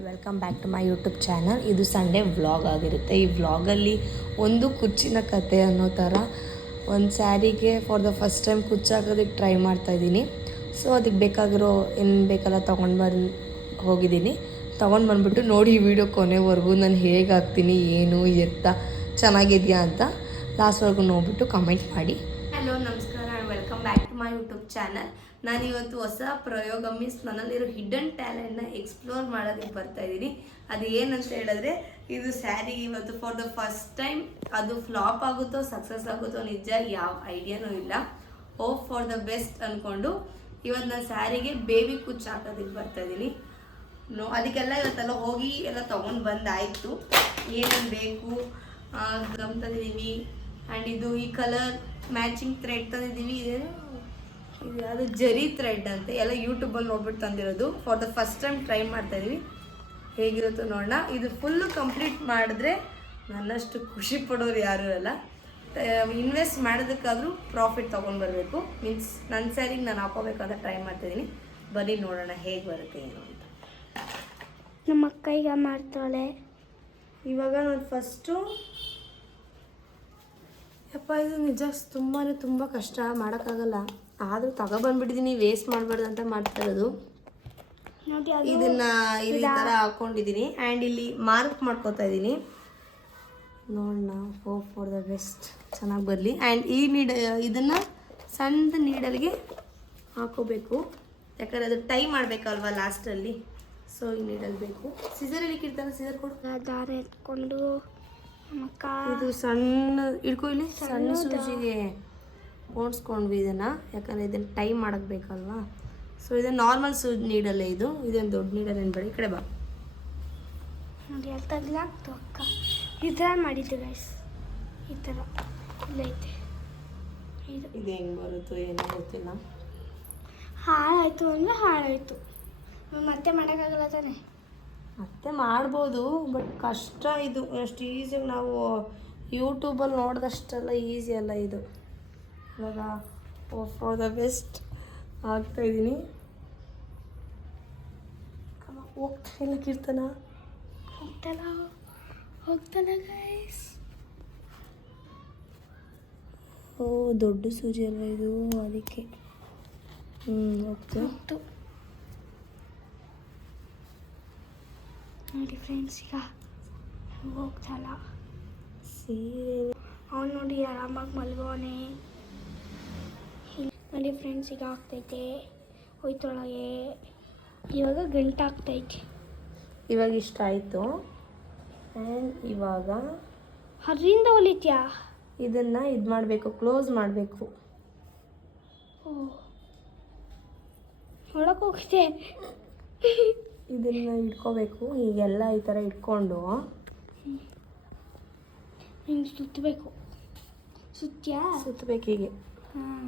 Welcome back to my YouTube channel. ಇದು Sunday vlog ಆಗಿರುತ್ತೆ. ಈ ವ್ಲಾಗಲ್ಲಿ ಒಂದು ಕುಚ್ಚಿನ ಕತೆ ಅನ್ನೋ ಥರ ಒಂದು ಸ್ಯಾರಿಗೆ ಫಾರ್ ದ ಫಸ್ಟ್ ಟೈಮ್ ಕುಚ್ಚಾಕೋದಕ್ಕೆ ಟ್ರೈ ಮಾಡ್ತಾಯಿದ್ದೀನಿ. ಸೊ ಅದಕ್ಕೆ ಬೇಕಾಗಿರೋ ಏನು ಬೇಕಲ್ಲ ಹೋಗಿದ್ದೀನಿ. ತೊಗೊಂಡು ಬಂದುಬಿಟ್ಟು ನೋಡಿ ಈ ವಿಡಿಯೋ ಕೊನೆವರೆಗೂ ನಾನು ಹೇಗೆ ಹಾಕ್ತೀನಿ, ಏನು ಎತ್ತ ಚೆನ್ನಾಗಿದೆಯಾ ಅಂತ ಲಾಸ್ಟ್ವರೆಗೂ ನೋಡ್ಬಿಟ್ಟು ಕಮೆಂಟ್ ಮಾಡಿ. ಹಲೋ, ನಮಸ್ಕಾರ and welcome back to my YouTube channel. ನಾನಿವತ್ತು ಹೊಸ ಪ್ರಯೋಗ ಮೀನ್ಸ್ ನನ್ನಲ್ಲಿರೋ ಹಿಡನ್ ಟ್ಯಾಲೆಂಟ್ನ ಎಕ್ಸ್ಪ್ಲೋರ್ ಮಾಡೋದಕ್ಕೆ ಬರ್ತಾಯಿದ್ದೀನಿ. ಅದು ಏನಂತ ಹೇಳಿದ್ರೆ, ಇದು ಸ್ಯಾರಿಗೆ ಇವತ್ತು ಫಾರ್ ದ ಫಸ್ಟ್ ಟೈಮ್ ಅದು ಫ್ಲಾಪ್ ಆಗುತ್ತೋ ಸಕ್ಸಸ್ ಆಗುತ್ತೋ ನಿಜ ಯಾವ ಐಡಿಯಾನೂ ಇಲ್ಲ. ಹೋಪ್ ಫಾರ್ ದ ಬೆಸ್ಟ್ ಅಂದ್ಕೊಂಡು ಇವತ್ತು ನಾನು ಸ್ಯಾರಿಗೆ ಬೇಬಿ ಕುಚ್ಚು ಹಾಕೋದಕ್ಕೆ ಬರ್ತಾಯಿದ್ದೀನಿ. ಅದಕ್ಕೆಲ್ಲ ಇವತ್ತೆಲ್ಲ ಹೋಗಿ ಎಲ್ಲ ತೊಗೊಂಡು ಬಂದಾಯಿತು. ಏನೇನು ಬೇಕು ಗಮ್ ತಂದಿದ್ದೀವಿ ಆ್ಯಂಡ್ ಇದು ಈ ಕಲರ್ ಮ್ಯಾಚಿಂಗ್ ಥ್ರೆಡ್ ತಂದಿದ್ದೀವಿ. ಇದು ಅದು ಜರಿ ಥ್ರೆಡ್ ಅಂತ ಎಲ್ಲ ಯೂಟ್ಯೂಬಲ್ಲಿ ನೋಡ್ಬಿಟ್ಟು ತಂದಿರೋದು. For the first time try ಮಾಡ್ತಾಯಿದ್ದೀವಿ, ಹೇಗಿರುತ್ತೋ ನೋಡೋಣ. ಇದು ಫುಲ್ಲು ಕಂಪ್ಲೀಟ್ ಮಾಡಿದ್ರೆ ನನ್ನಷ್ಟು ಖುಷಿ ಪಡೋರು ಯಾರೂ ಅಲ್ಲ. ಇನ್ವೆಸ್ಟ್ ಮಾಡೋದಕ್ಕಾದರೂ ಪ್ರಾಫಿಟ್ ತೊಗೊಂಡು ಬರಬೇಕು. ಮೀನ್ಸ್ ನನ್ನ ಸ್ಯಾರಿಗೆ ನಾನು ಹಾಕೋಬೇಕಂತ ಟ್ರೈ ಮಾಡ್ತಾಯಿದ್ದೀನಿ. ಬನ್ನಿ ನೋಡೋಣ ಹೇಗೆ ಬರುತ್ತೆ ಏನು ಅಂತ. ನಮ್ಮ ಅಕ್ಕ ಈಗ ಮಾಡ್ತಾಳೆ. ಇವಾಗ ನಾನು ಫಸ್ಟು ಇದು ನಿಜ ತುಂಬ ಕಷ್ಟ, ಮಾಡೋಕ್ಕಾಗಲ್ಲ. ಆದರೂ ತಗೊಬಂದ್ಬಿಟ್ಟಿದ್ದೀನಿ, ವೇಸ್ಟ್ ಮಾಡಬಾರ್ದು ಅಂತ ಮಾಡ್ತಾ ಇರೋದು. ಇದನ್ನು ಈ ಥರ ಹಾಕ್ಕೊಂಡಿದ್ದೀನಿ ಆ್ಯಂಡ್ ಇಲ್ಲಿ ಮಾರ್ಕ್ ಮಾಡ್ಕೊತಾ ಇದ್ದೀನಿ. ನೋಡೋಣ, ಹೋಪ್ ಫಾರ್ ದ ಬೆಸ್ಟ್ ಚೆನ್ನಾಗಿ ಬರಲಿ. ಆ್ಯಂಡ್ ಈ ಇದನ್ನು ಸಣ್ಣ ನೀಡಲ್ಗೆ ಹಾಕೋಬೇಕು, ಯಾಕಂದರೆ ಅದು ಟೈ ಮಾಡಬೇಕಲ್ವ ಲಾಸ್ಟಲ್ಲಿ. ಸೊ ಈ ನೀಡಲ್ ಬೇಕು. ಸಿಸರ್ ಇಕ್ಕಿರ್ತಾನೆ, ಸಿಸರ್ ಕೊಡು. ದಾರ ಎತ್ಕೊಂಡು ಅಕ್ಕ ಇದು ಸಣ್ಣ ಹಿಡ್ಕೊ, ಇಲ್ಲಿ ಸಣ್ಣ ಸೂಜಿಗೆ ಓಡಿಸ್ಕೊಂಡ್ವಿ ಇದನ್ನು, ಯಾಕಂದರೆ ಇದನ್ನು ಟೈ ಮಾಡೋಕ್ಕೆ ಬೇಕಲ್ವಾ. ಸೊ ಇದು ನಾರ್ಮಲ್ ಸೂಜಿ ನೀಡಲ್ಲೇ, ಇದೇನು ದೊಡ್ಡ ನೀಡಲ್ ಏನು ಬೇಡ. ಈ ಕಡೆ ಬಾ ನೋಡಿ, ಅಲ್ಲಿ ಆಗ್ತು ಅಕ್ಕ. ಈ ಥರ ಮಾಡಿದ್ದು ಗೈಸ್, ಈ ಥರ ಇಲ್ಲೈತೆ. ಇದು ಹೆಂಗೆ ಬರುತ್ತೋ ಏನೋ ಗೊತ್ತಿಲ್ಲ. ಹಾಳಾಯಿತು ಅಂದರೆ ಹಾಳಾಯಿತು, ಮತ್ತೆ ಮಾಡೋಕ್ಕಾಗಲ್ಲ ತಾನೆ. ಮತ್ತೆ ಮಾಡ್ಬೋದು, ಬಟ್ ಕಷ್ಟ. ಇದು ಅಷ್ಟು ಈಸಿಯಾಗಿ ನಾವು ಯೂಟ್ಯೂಬಲ್ಲಿ ನೋಡಿದಷ್ಟೆಲ್ಲ ಈಸಿ ಅಲ್ಲ ಇದು. ಇವಾಗ ಫಾರ್ ದ ಬೆಸ್ಟ್ ಆಗ್ತಾಯಿದ್ದೀನಿ. ಹೋಗ್ತಾಯಿಲ್ಲ ಕೀರ್ತನ, ಹೋಗ್ತಾನ ಗೈಸ್. ಓ ದೊಡ್ಡ ಸೂಜಿ ಅಲ್ವ ಇದು, ಅದಕ್ಕೆ ಹೋಗ್ತು. ನೋಡಿ ಫ್ರೆಂಡ್ಸ್, ಈಗ ಹೋಗ್ತಲ್ಲ ಸೀರೆ. ಅವ್ನು ನೋಡಿ ಆರಾಮಾಗಿ ಮಲ್ಗೋನೆ. ನೋಡಿ ಫ್ರೆಂಡ್ಸ್, ಈಗ ಆಗ್ತೈತೆ ಹೋಯ್ತೊಳಗೆ. ಇವಾಗ ಗಂಟೆ ಆಗ್ತೈತೆ. ಇವಾಗ ಇಷ್ಟ ಆಯಿತು. ಆ್ಯಂಡ್ ಇವಾಗ ಅದರಿಂದ ಹೊಲಿತ್ಯಾ, ಇದನ್ನು ಇದು ಮಾಡಬೇಕು, ಕ್ಲೋಸ್ ಮಾಡಬೇಕು. ಒಳಗೆ ಹೋಗಿದೆ. ಇದನ್ನು ಇಟ್ಕೋಬೇಕು, ಹೀಗೆಲ್ಲ ಈ ಥರ ಇಟ್ಕೊಂಡು ಹಿಂಗೆ ಸುತ್ತಬೇಕು. ಸುತ್ತಬೇಕು ಹೀಗೆ. ಹಾಂ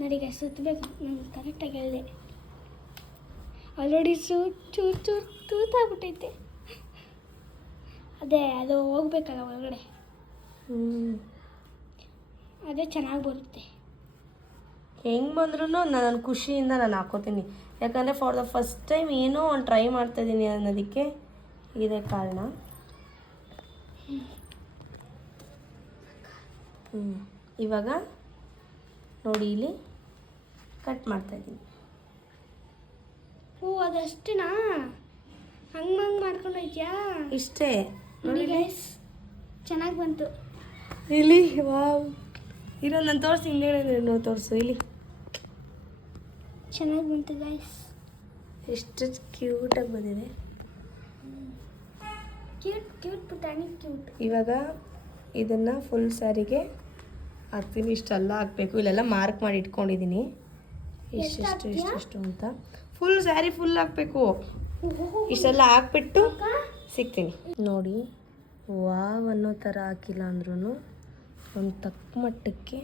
ನಡಿಗೆ ಸುತ್ತಬೇಕು. ನಂಗೆ ಕರೆಕ್ಟಾಗಿ ಹೇಳಿದೆ. ಆಲ್ರೆಡಿ ಚೂರು ತೂತಾಗ್ಬಿಟ್ಟೈತೆ. ಅದೇ ಅದು ಹೋಗ್ಬೇಕಲ್ಲ ಒಳಗಡೆ, ಅದೇ ಚೆನ್ನಾಗಿ ಬರುತ್ತೆ. ಹೆಂಗೆ ಬಂದ್ರೂ ನಾನು ಖುಷಿಯಿಂದ ನಾನು ಹಾಕೋತೀನಿ. ಯಾಕಂದರೆ ಫಾರ್ ದ ಫಸ್ಟ್ ಟೈಮ್ ಏನೋ ಒಂದು ಟ್ರೈ ಮಾಡ್ತಾಯಿದ್ದೀನಿ ಅನ್ನೋದಕ್ಕೆ ಇದೇ ಕಾರಣ. ಇವಾಗ ನೋಡಿ, ಇಲ್ಲಿ ಕಟ್ ಮಾಡ್ತಾಯಿದ್ದೀನಿ. ಅದಷ್ಟೇನಾ? ಹಂಗೆ ಮಾಡ್ಕೊಂಡೋಯ್ತ್ಯಾ? ಇಷ್ಟೇ ನೋಡಿ ಗೈಸ್, ಚೆನ್ನಾಗಿ ಬಂತು. ಇಲ್ಲಿ ವಾವ್, ಇರೋ ನಾನು ತೋರಿಸಿ, ಹಿಂಗೆ ನೋಡಿ ತೋರಿಸು. ಇಲ್ಲಿ ಚೆನ್ನಾಗಿ ಬಂತು ಗೈಸ್, ಎಷ್ಟು ಕ್ಯೂಟಾಗಿ ಬಂದಿದೆ. ಕ್ಯೂಟ್ ಪುಟಾಣಿ ಕ್ಯೂಟ್. ಇವಾಗ ಇದನ್ನು ಫುಲ್ ಸ್ಯಾರಿಗೆ ಹಾಕ್ತೀನಿ. ಇಷ್ಟೆಲ್ಲ ಹಾಕಬೇಕು, ಇಲ್ಲೆಲ್ಲ ಮಾರ್ಕ್ ಮಾಡಿ ಇಟ್ಕೊಂಡಿದ್ದೀನಿ ಇಷ್ಟೆಷ್ಟು ಅಂತ. ಫುಲ್ ಸ್ಯಾರಿ ಫುಲ್ ಹಾಕಬೇಕು. ಇಷ್ಟೆಲ್ಲ ಹಾಕ್ಬಿಟ್ಟು ಸಿಗ್ತೀನಿ. ನೋಡಿ, ವಾವ್ ಅನ್ನೋ ಥರ ಹಾಕಿಲ್ಲ ಅಂದ್ರೂ ಒಂದು ತಕ್ಕ ಮಟ್ಟಕ್ಕೆ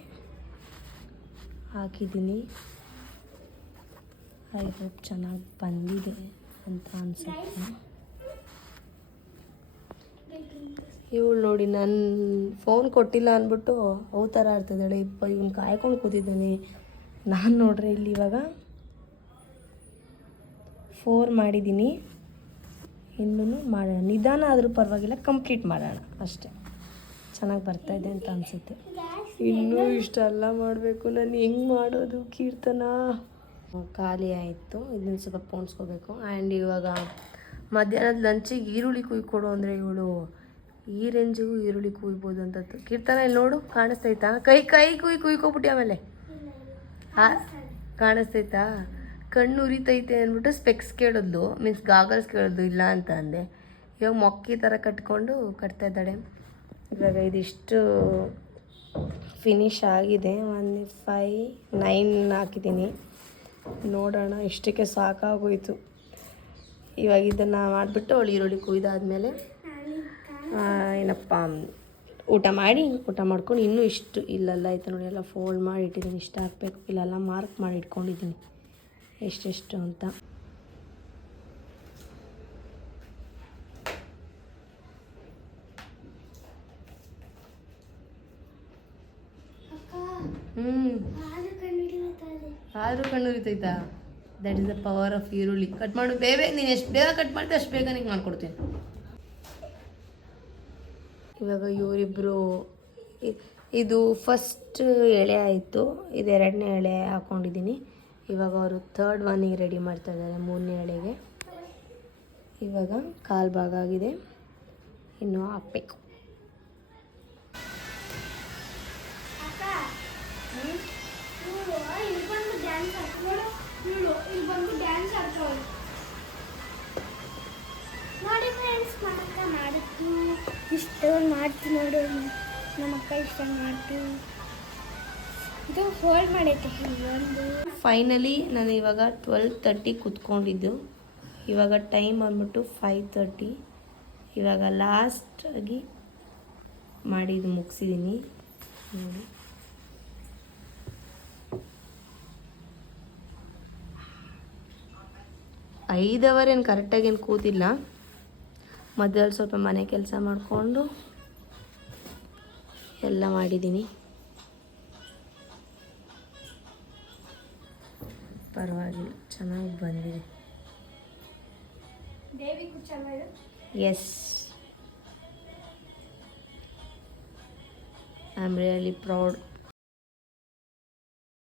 ಹಾಕಿದ್ದೀನಿ. ಐ ಹೋಪ್ ಚೆನ್ನಾಗಿ ಬಂದಿದೆ ಅಂತ ಅನ್ಸುತ್ತೆ. ಇವಳು ನೋಡಿ, ನನ್ನ ಫೋನ್ ಕೊಟ್ಟಿಲ್ಲ ಅಂದ್ಬಿಟ್ಟು ಅವು ಥರ ಇರ್ತದಾಳೆ. ಇವ್ನು ಕಾಯ್ಕೊಂಡು ಕೂತಿದ್ದೀನಿ ನಾನು. ನೋಡ್ರಿ ಇಲ್ಲಿ ಇವಾಗ 4 ಮಾಡಿದ್ದೀನಿ. ಇನ್ನೂ ಮಾಡೋಣ, ನಿಧಾನ ಆದರೂ ಪರವಾಗಿಲ್ಲ, ಕಂಪ್ಲೀಟ್ ಮಾಡೋಣ ಅಷ್ಟೇ. ಚೆನ್ನಾಗಿ ಬರ್ತಾಯಿದೆ ಅಂತ ಅನಿಸುತ್ತೆ. ಇನ್ನೂ ಇಷ್ಟೆಲ್ಲ ಮಾಡಬೇಕು, ನಾನು ಹೆಂಗೆ ಮಾಡೋದು ಕೀರ್ತನ? ಖಾಲಿ ಆಯಿತು, ಇದನ್ನು ಸ್ವಲ್ಪ ಪೋಣಿಸ್ಕೋಬೇಕು. ಆ್ಯಂಡ್ ಇವಾಗ ಮಧ್ಯಾಹ್ನದ ಲಂಚಿಗೆ ಈರುಳ್ಳಿ ಕುಯ್ಕೊಡು ಅಂದರೆ ಇವಳು ಈ ರೇಂಜಿಗೂ ಈರುಳ್ಳಿ ಕುಯ್ಬೋದು ಅಂತ. ಕೀರ್ತನ ಇಲ್ಲಿ ನೋಡು, ಕಾಣಿಸ್ತೈತಾ? ಕೈ ಕುಯ್ಕೊಬಿಟ್ಟು ಆಮೇಲೆ ಕಾಣಿಸ್ತೈತಾ? ಕಣ್ಣು ಉರಿತೈತೆ ಅಂದ್ಬಿಟ್ಟು ಸ್ಪೆಕ್ಸ್ ಕೇಳಿದ್ಲು, ಮೀನ್ಸ್ ಗಾಗಲ್ಸ್ ಕೇಳಿದ್ಲು, ಇಲ್ಲ ಅಂತ ಅಂದೆ. ಇವಾಗ ಮೊಕ್ಕಿ ಥರ ಕಟ್ತಾ ಇದ್ದಾಳೆ. ಇವಾಗ ಇದಿಷ್ಟು ಫಿನಿಶ್ ಆಗಿದೆ. 9 ಹಾಕಿದ್ದೀನಿ. ನೋಡೋಣ, ಇಷ್ಟಕ್ಕೆ ಸಾಕಾಗೋಯ್ತು. ಇವಾಗ ಇದನ್ನು ಮಾಡಿಬಿಟ್ಟು ಅವಳು ಈರುಳ್ಳಿ ಕುಯ್ದಾದ್ಮೇಲೆ ಏನಪ್ಪ ಊಟ ಮಾಡ್ಕೊಂಡು ಇನ್ನೂ ಇಷ್ಟು ಇಲ್ಲೆಲ್ಲ ಆಯ್ತು ನೋಡಿ, ಎಲ್ಲ ಫೋಲ್ಡ್ ಮಾಡಿ ಇಟ್ಟಿದ್ದೀನಿ. ಇಷ್ಟ ಹಾಕಬೇಕು, ಇಲ್ಲೆಲ್ಲ ಮಾರ್ಕ್ ಮಾಡಿ ಇಟ್ಕೊಂಡಿದ್ದೀನಿ ಎಷ್ಟೆಷ್ಟು ಅಂತ. ಆದರೂ ಕಣ್ಣು ಉರಿತೈತಾ? That is the power of ಈರುಳ್ಳಿ. ಕಟ್ ಮಾಡು ಬೇಗ, ನೀನು ಎಷ್ಟು ಬೇಗ ಕಟ್ ಮಾಡ್ತೀವಿ ಅಷ್ಟು ಬೇಗ ನಿಂಗೆ ಮಾಡ್ಕೊಡ್ತೀನಿ. ಇವಾಗ ಇವರಿಬ್ಬರು, ಇದು ಫಸ್ಟ್ ಎಳೆ ಆಯಿತು, ಇದು 2ನೇ ಎಳೆ ಹಾಕ್ಕೊಂಡಿದ್ದೀನಿ. ಇವಾಗ ಅವರು 3rd ಒನ್ನಿಗೆ ರೆಡಿ ಮಾಡ್ತಾ ಇದ್ದಾರೆ, 3ನೇ ಎಳೆಗೆ. ಇವಾಗ 1/4 ಭಾಗ ಆಗಿದೆ, ಇನ್ನೂ ಹಾಕಬೇಕು. ನೋಡಿ ಫ್ರೆಂಡ್ಸ್, ಮಾಡಿದ್ದು ಇಷ್ಟು ಮಾಡ್ತೀನಿ ನೋಡು. ನಮ್ಮ ಅಕ್ಕ ಇಷ್ಟ ಮಾಡ್ತು. ಇದು ಹೋಲ್ಡ್ ಮಾಡೈತೆ ಒಂದು. ಫೈನಲಿ ನಾನು ಇವಾಗ 12:30 ಕೂತ್ಕೊಂಡಿದ್ದು. ಇವಾಗ ಟೈಮ್ ಬಂದ್ಬಿಟ್ಟು 5:30. ಇವಾಗ ಲಾಸ್ಟಾಗಿ ಮಾಡಿದ್ದು ಮುಗಿಸಿದ್ದೀನಿ ನೋಡಿ. ಐದು ಅವರ್ ಏನು ಕರೆಕ್ಟಾಗೇನು ಕೂತಿಲ್ಲ. ಮಧ್ಯದಲ್ಲಿ ಸ್ವಲ್ಪ ಮನೆ ಕೆಲಸ ಮಾಡಿಕೊಂಡು ಎಲ್ಲ ಮಾಡಿದ್ದೀನಿ. ಪರವಾಗಿಲ್ಲ, ಚೆನ್ನಾಗಿ ಬಂದಿದೆ. Yes, I am really proud.